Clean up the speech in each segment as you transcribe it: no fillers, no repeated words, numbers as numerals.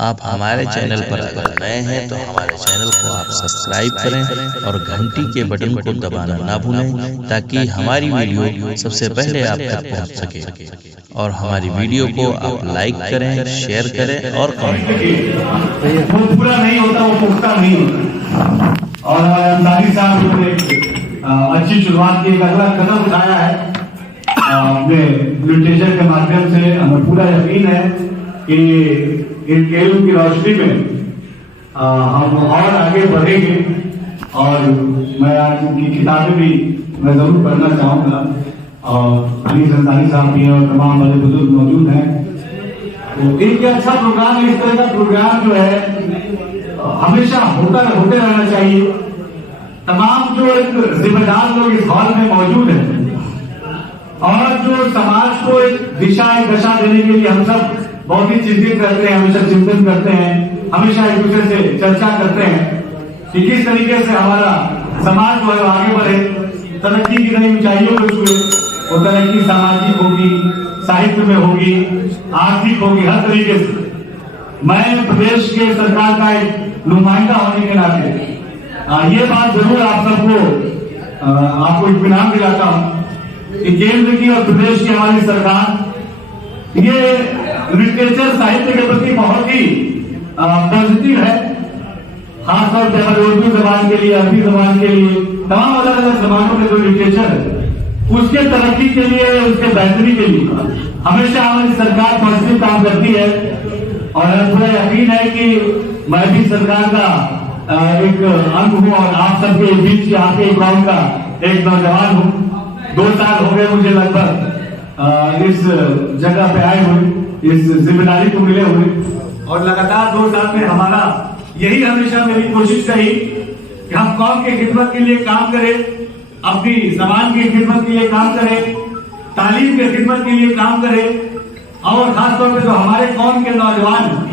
आप हमारे चैनल पर अगर नए हैं तो हमारे चैनल को आप सब्सक्राइब करें और घंटी के बटन को दबाना ना भूलें ताकि हमारी वीडियो सबसे पहले आप तक पहुंच सके। और हमारी वीडियो को आप लाइक करें, शेयर करें और कमेंट करें। वो पूरा नहीं होता, वो पुख्ता नहीं होता। और अंसारी साहब ने अच्छी शुरुआत की, एक अगला कदम उठाया है अपने लिटरेचर के माध्यम से। हमें पूरा यकीन है कि इन खेलों की रोशनी में हम और आगे बढ़ेंगे। और मैं आज उनकी किताबें भी मैं जरूर पढ़ना चाहूंगा। और अली अंसारी साहब भी और तमाम बड़े बुजुर्ग मौजूद हैं, तो एक अच्छा प्रोग्राम है। इस तरह का प्रोग्राम जो है हमेशा होते रहना चाहिए। तमाम जो एक जिम्मेदार लोग इस हॉल में मौजूद हैं और जो समाज को एक दिशा, एक दशा देने के लिए हम सब बहुत ही चिंतित रहते हैं, हमेशा चिंतन करते हैं, हमेशा एक दूसरे से चर्चा करते हैं कि किस तरीके से हमारा समाज जो है आगे बढ़े, तरक्की की नई ऊंचाइयों को छुए। वो तरक्की सामाजिक होगी, साहित्य में होगी, आर्थिक होगी, हर तरीके से। मैं प्रदेश के सरकार का एक नुमाइंदा होने के नाते ये बात जरूर आप सबको आपको इत्मीनान दिलाता हूं कि केंद्र की और प्रदेश की हमारी सरकार ये लिटरेचर साहित्य के प्रति बहुत ही पॉजिटिव है। खासतौर पर हमारे उर्दू जबान के लिए, अरबी जबान के लिए, तमाम अलग अलग जबानों में जो लिटरेचर है उसके तरक्की के लिए, उसके बेहतरी के लिए हमेशा हमारी सरकार पॉजिटिव काम करती है। और पूरा यकीन है कि मैं भी सरकार का एक अंग हूँ और आप सबके बीच आपके गांव का एक नौजवान हूँ। 2 साल हो गए मुझे लगभग इस जगह पे आए हुए, इस जिम्मेदारी को मिले हुए। और लगातार 2 साल में हमारा यही हमेशा मेरी कोशिश रही कि हम कौम की खिदमत के लिए काम करें, अपनी जबान की खिदमत के लिए काम करें, तालीम की खिदमत के लिए काम करें। और खासतौर पर जो हमारे कौम के नौजवान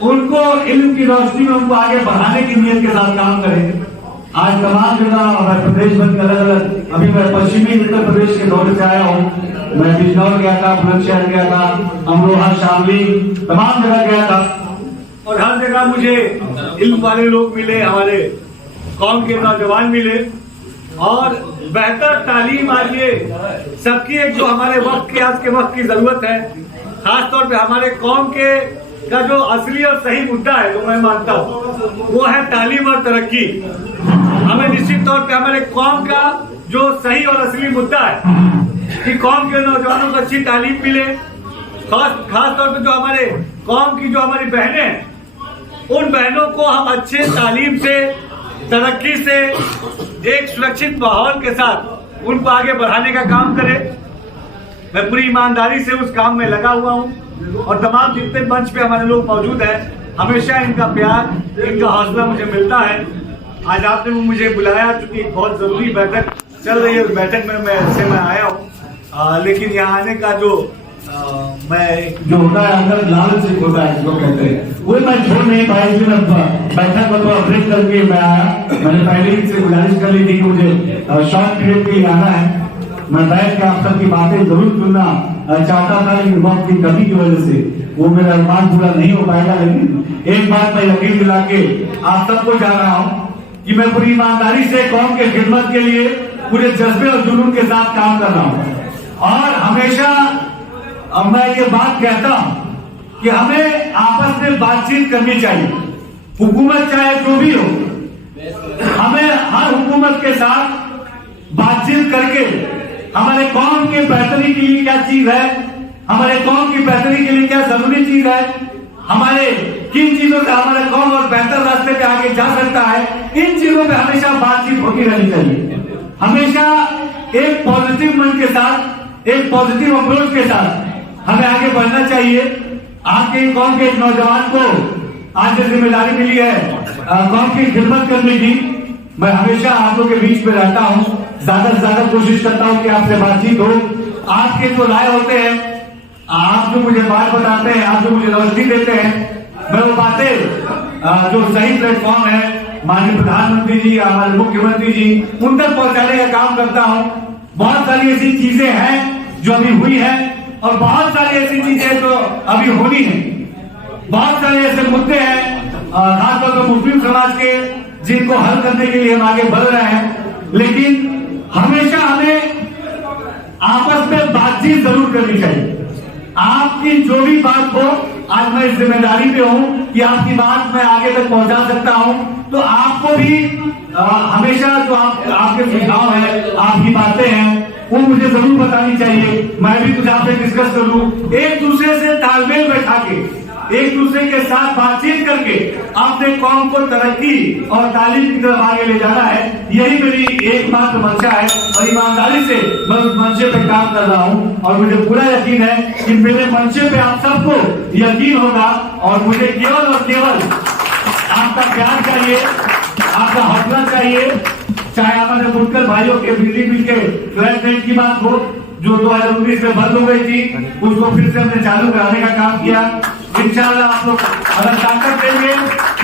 उनको इल्म की रोशनी में उनको आगे बढ़ाने की नीयत के साथ काम करें। आज तमाम जगह प्रदेश भर के अलग अलग, अभी मैं पश्चिमी उत्तर प्रदेश के दौरे से आया हूँ। मैं बिजनौर गया था, बुलंदशहर गया था, अमरोहा, शामली, तमाम जगह गया था। और हर जगह मुझे इल्म वाले लोग मिले, हमारे कौम के नौजवान मिले। और बेहतर तालीम आज ये सबकी एक जो हमारे वक्त की, आज के वक्त की जरूरत है। खासतौर पे हमारे कौम के का जो असली और सही मुद्दा है, जो मैं मानता हूँ, वो है तालीम और तरक्की। हमें निश्चित तौर पे हमारे कौम का जो सही और असली मुद्दा है कि कौम के नौजवानों को अच्छी तालीम मिले। खास तौर पे जो हमारे कौम की जो हमारी बहनें हैं, उन बहनों को हम अच्छे तालीम से, तरक्की से, एक सुरक्षित माहौल के साथ उनको आगे बढ़ाने का काम करें। मैं पूरी ईमानदारी से उस काम में लगा हुआ हूँ। और तमाम जितने मंच पे हमारे लोग मौजूद हैं, हमेशा इनका प्यार, इनका हौसला मुझे मिलता है। आज आपने मुझे बुलाया क्योंकि बहुत जरूरी बैठक चल रही है, उस बैठक में मैं आया हूँ। लेकिन यहाँ आने का जो मैं जो होता है अंदर लालच से होता है, जिसको कहते हैं, वो मैं छोड़ नहीं पाया। इसलिए मैं बैठक को थोड़ा ब्रेक करके मैं आया। मैंने पहले ही से गुजारिश कर ली थी कि मुझे शॉर्ट पीरियड के लिए आना है। मैं बैठ के आप सबकी बातें जरूर सुनना चाहता था, लेकिन वक्त की कमी की वजह से वो मेरा अनुमान पूरा नहीं हो पाएगा। लेकिन एक बात मैं यकीन दिला के आप सबको जा रहा हूँ कि मैं पूरी ईमानदारी से कौम के खिदमत के लिए पूरे जज्बे और जुनून के साथ काम कर रहा हूँ। और हमेशा मैं ये बात कहता हूँ कि हमें आपस में बातचीत करनी चाहिए। हुकूमत चाहे जो भी हो, हमें हर हुकूमत के साथ बातचीत करके हमारे कौम की बेहतरी के लिए क्या चीज है, हमारे कौम की बेहतरी के लिए क्या जरूरी चीज है, हमारे किन चीजों से हमारे कौम और बेहतर रास्ते पे आगे जा सकता है, इन चीजों पे हमेशा बातचीत होती रहनी चाहिए। हमेशा एक पॉजिटिव मन के साथ, एक पॉजिटिव अप्रोच के साथ हमें आगे बढ़ना चाहिए। आपके कौम के एक नौजवान को आज जो जिम्मेदारी मिली है कौम की खिदमत करने की, मैं हमेशा आप लोग के बीच में रहता हूँ। ज्यादा से ज्यादा कोशिश करता हूँ कि आपसे बातचीत हो। आपके जो राय होते हैं, आप जो मुझे बात बताते हैं, आप जो मुझे रोशनी देते हैं, मैं वो बातें जो सही प्लेटफॉर्म है, माननीय प्रधानमंत्री जी, हमारे मुख्यमंत्री जी, उन तक पहुंचाने का काम करता हूँ। बहुत सारी ऐसी चीजें हैं जो अभी हुई है और बहुत सारी ऐसी चीजें तो अभी होनी है। बहुत सारे ऐसे मुद्दे हैं खासतौर पर मुस्लिम समाज के, जिनको हल करने के लिए हम आगे बढ़ रहे हैं। लेकिन हमेशा हमें आपस में बातचीत जरूर करनी चाहिए। आपकी जो भी बात हो, आज मैं इस जिम्मेदारी पे हूं कि आपकी बात मैं आगे तक पहुंचा सकता हूं, तो आपको भी हमेशा जो आपके सुझाव है, आपकी बातें हैं, वो मुझे जरूर बतानी चाहिए। मैं भी कुछ आपसे डिस्कस करूं, एक दूसरे से तालमेल बैठा के, एक दूसरे के साथ बातचीत करके अपने कौम को तरक्की और तालीम की तरफ आगे ले जाना है। यही मेरी एकमात्र मंशा है और ईमानदारी से मैं उस मंशे पे काम कर रहा हूं और मुझे पूरा यकीन है कि मेरे मंशे पे आप सबको यकीन होगा और मुझे केवल और केवल आपका प्यार चाहिए, आपका हौसला चाहिए। चाहे हमारे मुनकर भाइयों के बिजली बिल के फ्लैट रेट की बात हो, जो 2019 में बंद हो गई थी, उसको फिर से हमने चालू कराने का काम किया। इंशाअल्लाह आप लोग अगर ताकत देंगे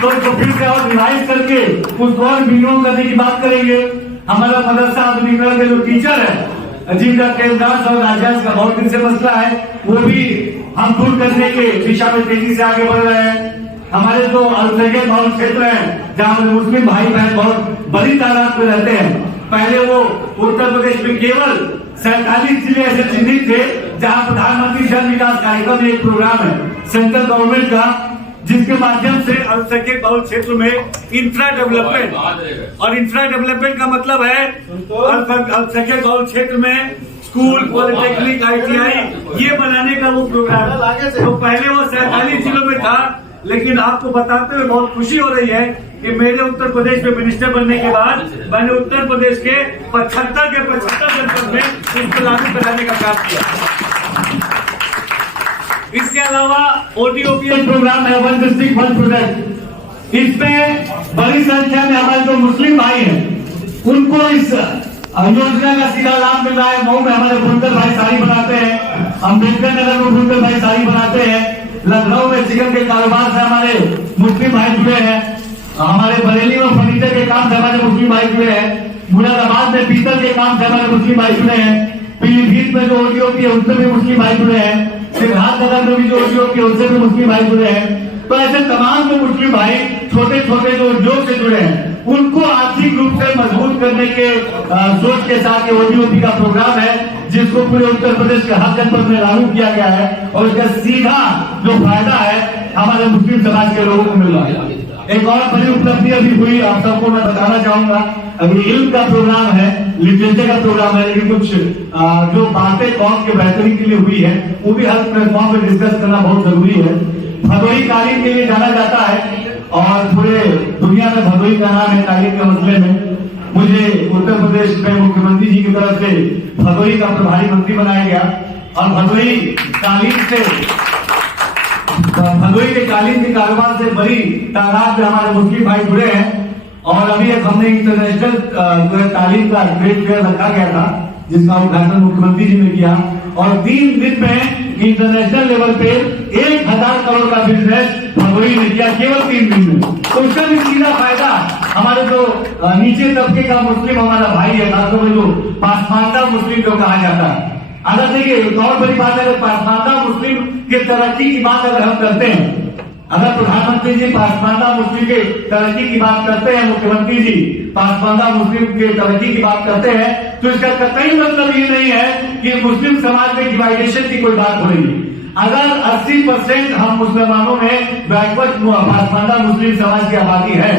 तो इसको फिर से और रिवाइज करके उसको और मिनिमम करने की बात करेंगे। हमारा मदरसा आधुनिकरण के जो टीचर है, जिनका केंद्रांश और राज्यांश का बहुत दिन से मसला है, वो भी हम दूर करने के दिशा में तेजी से आगे बढ़ रहे हैं। हमारे जो अल्पसंख्यक बहुल क्षेत्र है, जहाँ मुस्लिम भाई बहन बहुत बड़ी तादाद में रहते हैं, पहले वो उत्तर प्रदेश में केवल 47 जिले ऐसे चिन्हित थे जहां प्रधानमंत्री जन विकास कार्यक्रम एक प्रोग्राम है सेंट्रल गवर्नमेंट का, जिसके माध्यम से अल्पसंख्यक बहुल क्षेत्र में इंफ्रा डेवलपमेंट, और इंफ्रा डेवलपमेंट का मतलब है अल्पसंख्यक बहुल क्षेत्र में स्कूल, पॉलिटेक्निक, ITI ये बनाने का वो प्रोग्राम। तो पहले वो 47 जिलों में था, लेकिन आपको बताते हुए बहुत खुशी हो रही है कि मेरे उत्तर प्रदेश में मिनिस्टर बनने के बाद मैंने उत्तर प्रदेश के 75 जनपद में इसको लागू कराने का काम किया। इसके अलावा ODOPS प्रोग्राम है, वन डिस्ट्रिक्ट वन प्रोजेक्ट। इसमें बड़ी संख्या में हमारे जो मुस्लिम भाई हैं उनको इस योजना का सीधा लाभ मिल रहा है। मऊ में हमारे बुनकर भाई साड़ी बनाते हैं, अम्बेडकर नगर में बुनकर भाई साड़ी बनाते हैं, लखनऊ में चिकन के कारोबार से हमारे मुस्लिम भाई जुड़े हैं, हमारे बरेली में फर्नीचर के काम से हमारे मुस्लिम भाई जुड़े हैं, मुरादाबाद में पीतल के काम से हमारे मुस्लिम भाई जुड़े हैं, पीलीभीत में जो ODOP है उससे भी मुस्लिम भाई जुड़े हैं, सिद्धार्थनगर में भी जो ODOP है उससे भी मुस्लिम भाई जुड़े हैं। तो ऐसे तमाम जो मुस्लिम भाई छोटे छोटे जो उद्योग से जुड़े हैं, उनको आर्थिक रूप से मजबूत करने के सोच के साथ ये ODOP का प्रोग्राम है, जिसको पूरे उत्तर प्रदेश के हर जनपद में लागू किया गया है और इसका सीधा जो फायदा है हमारे मुस्लिम समाज के लोगों को मिल रहा है। एक और बड़ी उपलब्धि अभी हुई, आप सबको मैं बताना चाहूंगा। अभी इल्म का प्रोग्राम है, लिटरेचर का प्रोग्राम है, लेकिन कुछ जो बातें कौम के बेहतरी के लिए हुई है वो भी हर प्लेटफॉर्म पे डिस्कस करना बहुत जरूरी है। भदोही कालीन के लिए जाना जाता है और पूरे दुनिया में भदोही का नाम है कालीन के मसले में। मुझे उत्तर प्रदेश में मुख्यमंत्री जी की तरफ से भदोही का प्रभारी मंत्री बनाया गया और भदोही के कालीन के कारोबार से बड़ी तादाद में हमारे मुस्लिम भाई जुड़े हैं। और अभी एक हमने इंटरनेशनल कालीन का ट्रेड फेयर रखा गया था, जिसका उद्घाटन मुख्यमंत्री जी ने किया और 3 दिन में इंटरनेशनल लेवल पे 1000 करोड़ का बिजनेस भदोही ने किया केवल 3 दिन में। तो उसका भी सीधा फायदा हमारे जो नीचे तबके का मुस्लिम हमारा भाई है, खासतौर में जो पासमानदा मुस्लिम जो कहा जाता है। अगर देखिए एक और बड़ी बात है, पासमानदा मुस्लिम के तरक्की की बात अगर हम करते हैं, अगर प्रधानमंत्री जी पासमानदा मुस्लिम के तरक्की की बात करते हैं, मुख्यमंत्री जी पासमानदा मुस्लिम के तरक्की की बात करते हैं, तो इसका कतई मतलब ये नहीं है कि मुस्लिम समाज में डिवाइडेशन की कोई बात हो रही है। अगर 80% हम मुसलमानों में बैकवर्ड पासमानदा मुस्लिम समाज की आबादी है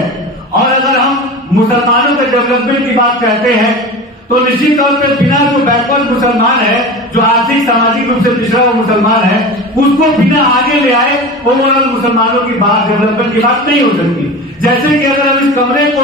और अगर हम मुसलमानों के डेवलपमेंट की बात कहते हैं, तो निश्चित तौर पर बिना जो बैकवर्ड मुसलमान है, जो आर्थिक सामाजिक रूप से पिछड़ा हुआ मुसलमान है, उसको बिना आगे ले आए ओवरऑल मुसलमानों की बात, डेवलपमेंट की बात नहीं हो सकती। जैसे कि अगर हम इस कमरे को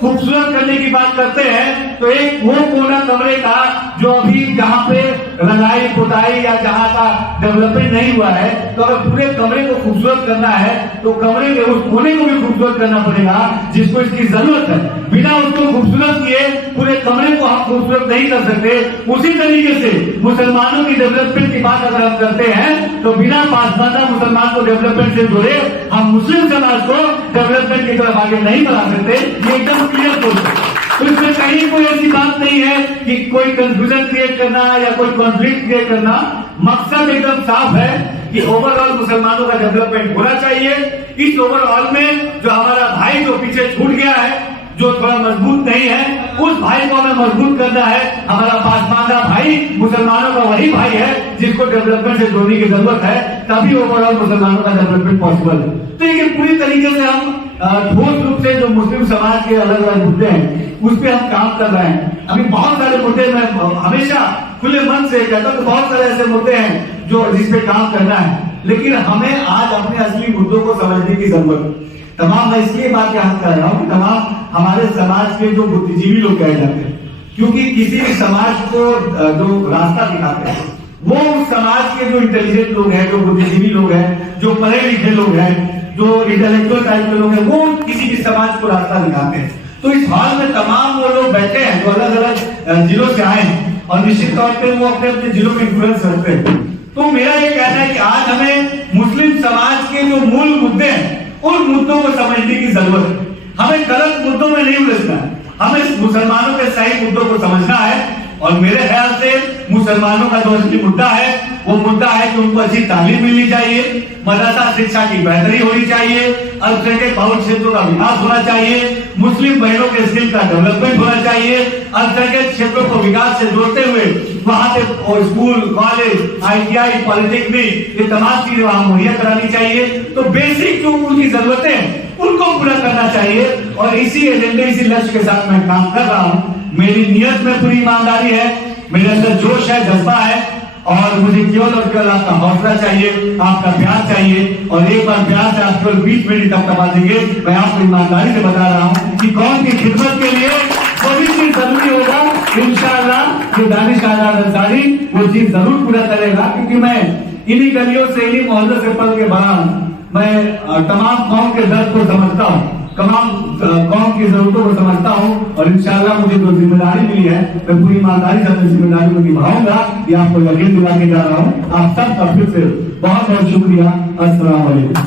खूबसूरत करने की बात करते हैं, तो एक वो कोना कमरे का जो अभी जहाँ पे रंगाई पुताई या जहाँ का डेवलपमेंट नहीं हुआ है, तो अगर पूरे कमरे को खूबसूरत करना है तो कमरे के उस कोने को भी खूबसूरत करना पड़ेगा जिसको इसकी जरूरत है। बिना उसको खूबसूरत किए पूरे कमरे को हम खूबसूरत नहीं कर सकते। उसी तरीके से मुसलमानों की डेवलपमेंट की बात अगर हम करते हैं, तो बिना पासमानदा मुसलमान को डेवलपमेंट से जोड़े हम मुस्लिम समाज को डेवलपमेंट की तरफ आगे नहीं बढ़ा सकते। ये एकदम क्लियर हो सकता है। तो इसमें कहीं कोई ऐसी बात नहीं है कि कोई कंफ्यूजन क्रिएट करना या कोई कॉन्फ्लिक्ट क्रिएट करना। मकसद एकदम साफ है कि ओवरऑल मुसलमानों का डेवलपमेंट होना चाहिए। इस ओवरऑल में जो हमारा भाई जो पीछे छूट गया है, जो थोड़ा मजबूत नहीं है, उस भाई को हमें मजबूत करना है। हमारा पासमानदा भाई मुसलमानों का वही भाई है जिसको डेवलपमेंट से जोड़ने की जरूरत है, तभी ओवरऑल मुसलमानों का डेवलपमेंट पॉसिबल है। तो ये पूरी तरीके से हम ठोस रूप से जो मुस्लिम समाज के अलग अलग मुद्दे हैं उस पर हम काम कर रहे हैं। अभी बहुत सारे मुद्दे मैं हमेशा खुले मन से कहता हूँ, बहुत सारे ऐसे मुद्दे हैं जो जिसपे काम करना है, लेकिन हमें आज अपने असली मुद्दों को समझने की जरूरत है। तमाम मैं इसलिए बात यहाँ कर रहा हूँ, तमाम हमारे समाज के जो बुद्धिजीवी लोग कहे जाते हैं, क्योंकि किसी भी समाज को जो रास्ता दिखाते हैं वो उस समाज के जो इंटेलिजेंट लोग हैं, जो बुद्धिजीवी लोग हैं, जो पढ़े लिखे लोग हैं, जो इंटेलेक्चुअल टाइप के लोग हैं, वो किसी भी समाज को रास्ता दिखाते हैं। तो इस हॉल में तमाम वो लोग बैठे हैं जो अलग अलग जिलों से आए हैं और निश्चित तौर पर वो अपने अपने जिलों में इन्फ्लुएंस रखते हैं। तो मेरा ये कहना है कि आज हमें मुस्लिम समाज के जो मूल मुद्दे हैं उन मुद्दों को समझने की जरूरत है। हमें गलत मुद्दों में नहीं उलझना है, हमें मुसलमानों के सही मुद्दों को समझना है। और मेरे ख्याल से मुसलमानों का जो असली मुद्दा है वो मुद्दा है कि उनको अच्छी तालीम मिलनी चाहिए, मदरसा शिक्षा की बेहतरी होनी चाहिए, अल्पसंख्यक बहुल क्षेत्रों का विकास होना चाहिए, मुस्लिम बहनों के स्किल का डेवलपमेंट होना चाहिए, अल्पसंख्यक क्षेत्रों को विकास से जोड़ते हुए वहां पे स्कूल, कॉलेज, ITI, पॉलिटेक्निक, ये तमाम चीजें वहां मुहैया करानी चाहिए। तो बेसिक जो उनकी जरूरतें हैं उनको पूरा करना चाहिए और इसी एजेंडे, इसी लक्ष्य के साथ मैं काम कर रहा हूँ। मेरी नियत में पूरी ईमानदारी है, मेरे अंदर जोश है, जज्बा है और मुझे केवल और केवल आपका हौसला चाहिए, आपका प्यार चाहिए। और एक बार प्यार से आप केवल 20 मिनट तक दबा देंगे। मैं आपको ईमानदारी से बता रहा हूँ कि कौन की खिदमत के लिए जो भी चीज जरूरी होगा इंशाअल्लाह ये दानिश आजाद अंसारी वो चीज जरूर पूरा करेगा, क्योंकि मैं इन्हीं गलियों से, इन्हीं मोहल्लों से पल के बाद मैं तमाम कौम के दर्द को समझता हूँ, तमाम कौम की जरूरतों को समझता हूँ और इंशाअल्लाह मुझे जो जिम्मेदारी मिली है मैं पूरी ईमानदारी से अपनी जिम्मेदारी को निभाऊंगा। ये आपको यकीन दिला के जा रहा हूँ। आप सबका फिर से बहुत बहुत शुक्रिया। अस्सलाम वालेकुम।